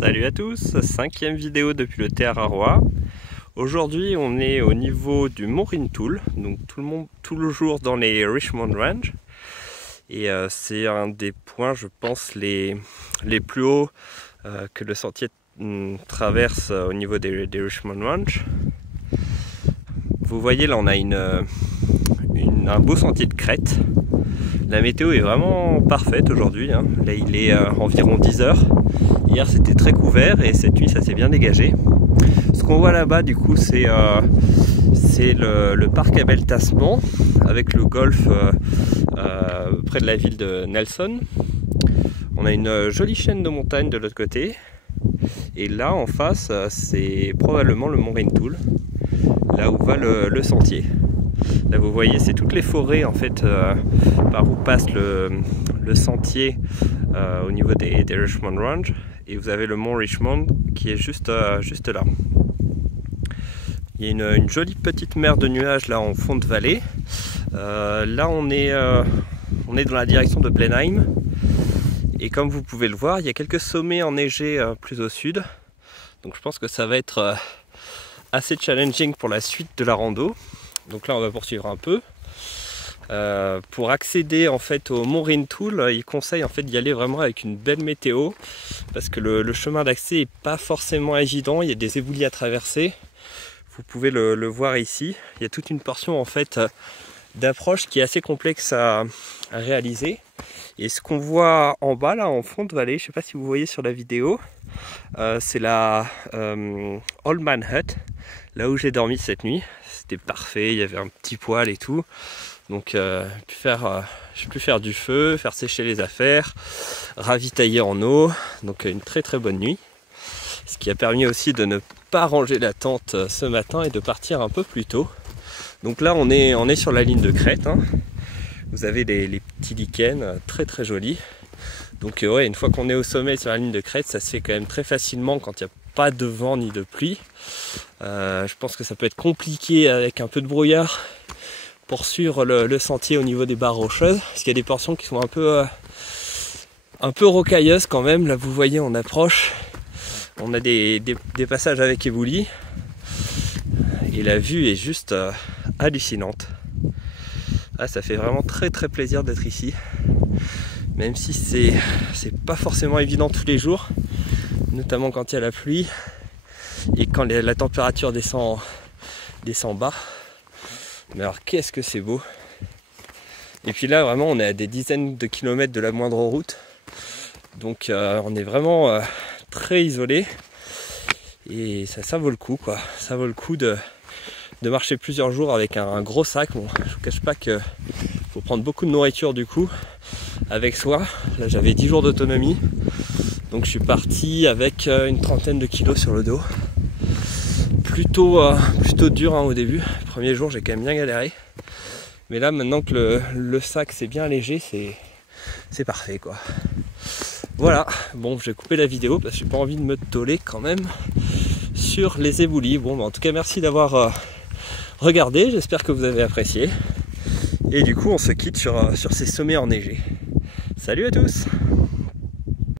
Salut à tous, 5e vidéo depuis le Théararois. Aujourd'hui on est au niveau du Mont Rintoul, donc tout le jour dans les Richmond Range. Et c'est un des points, je pense, les plus hauts que le sentier traverse au niveau des Richmond Range. Vous voyez là on a un beau sentier de crête. La météo est vraiment parfaite aujourd'hui, hein. Là il est environ 10 h. Hier c'était très couvert et cette nuit ça s'est bien dégagé. Ce qu'on voit là-bas du coup c'est le parc Abel Tasman avec le golfe près de la ville de Nelson. On a une jolie chaîne de montagnes de l'autre côté. Et là en face c'est probablement le Mont Rintoul, là où va le sentier. Là vous voyez c'est toutes les forêts en fait par où passe le sentier au niveau des Richmond Range, et vous avez le mont Richmond qui est juste là. Il y a une jolie petite mer de nuages là en fond de vallée. Là on est dans la direction de Blenheim, et comme vous pouvez le voir il y a quelques sommets enneigés plus au sud, donc je pense que ça va être assez challenging pour la suite de la rando. Donc là on va poursuivre un peu. Pour accéder en fait au Mont Rintoul, il conseille en fait d'y aller vraiment avec une belle météo, parce que le chemin d'accès est pas forcément évident, il y a des éboulis à traverser. Vous pouvez le voir ici, il y a toute une portion en fait d'approche qui est assez complexe à réaliser. Et ce qu'on voit en bas là en fond de vallée, je sais pas si vous voyez sur la vidéo, c'est la Old Man Hut, là où j'ai dormi cette nuit. C'était parfait, il y avait un petit poêle et tout, donc j'ai pu faire du feu, faire sécher les affaires, ravitailler en eau, donc une très très bonne nuit, ce qui a permis aussi de ne pas ranger la tente ce matin et de partir un peu plus tôt. Donc là on est sur la ligne de crête, hein. Vous avez les petits lichens très très jolis. Donc ouais, une fois qu'on est au sommet sur la ligne de crête, ça se fait quand même très facilement quand il n'y a pas de vent ni de pluie. Je pense que ça peut être compliqué avec un peu de brouillard pour suivre le sentier au niveau des barres rocheuses, parce qu'il y a des portions qui sont un peu rocailleuses quand même. Là vous voyez on approche, on a des passages avec éboulis et la vue est juste hallucinante. Ah, ça fait vraiment très très plaisir d'être ici, même si c'est pas forcément évident tous les jours, notamment quand il y a la pluie et quand la température descend bas. Mais alors qu'est-ce que c'est beau! Et puis là vraiment on est à des dizaines de kilomètres de la moindre route, donc on est vraiment très isolé, et ça vaut le coup quoi. Ça vaut le coup de marcher plusieurs jours avec un gros sac. Bon, je vous cache pas que faut prendre beaucoup de nourriture du coup avec soi. Là j'avais 10 jours d'autonomie, donc je suis parti avec une trentaine de kilos sur le dos. Plutôt dur hein, au début. Le premier jour j'ai quand même bien galéré, mais là maintenant que le sac c'est bien léger, c'est parfait quoi. Voilà, bon je vais couper la vidéo parce que j'ai pas envie de me toller quand même sur les éboulis. Bon bah, en tout cas merci d'avoir regardé, j'espère que vous avez apprécié, et du coup on se quitte sur ces sommets enneigés. Salut à tous!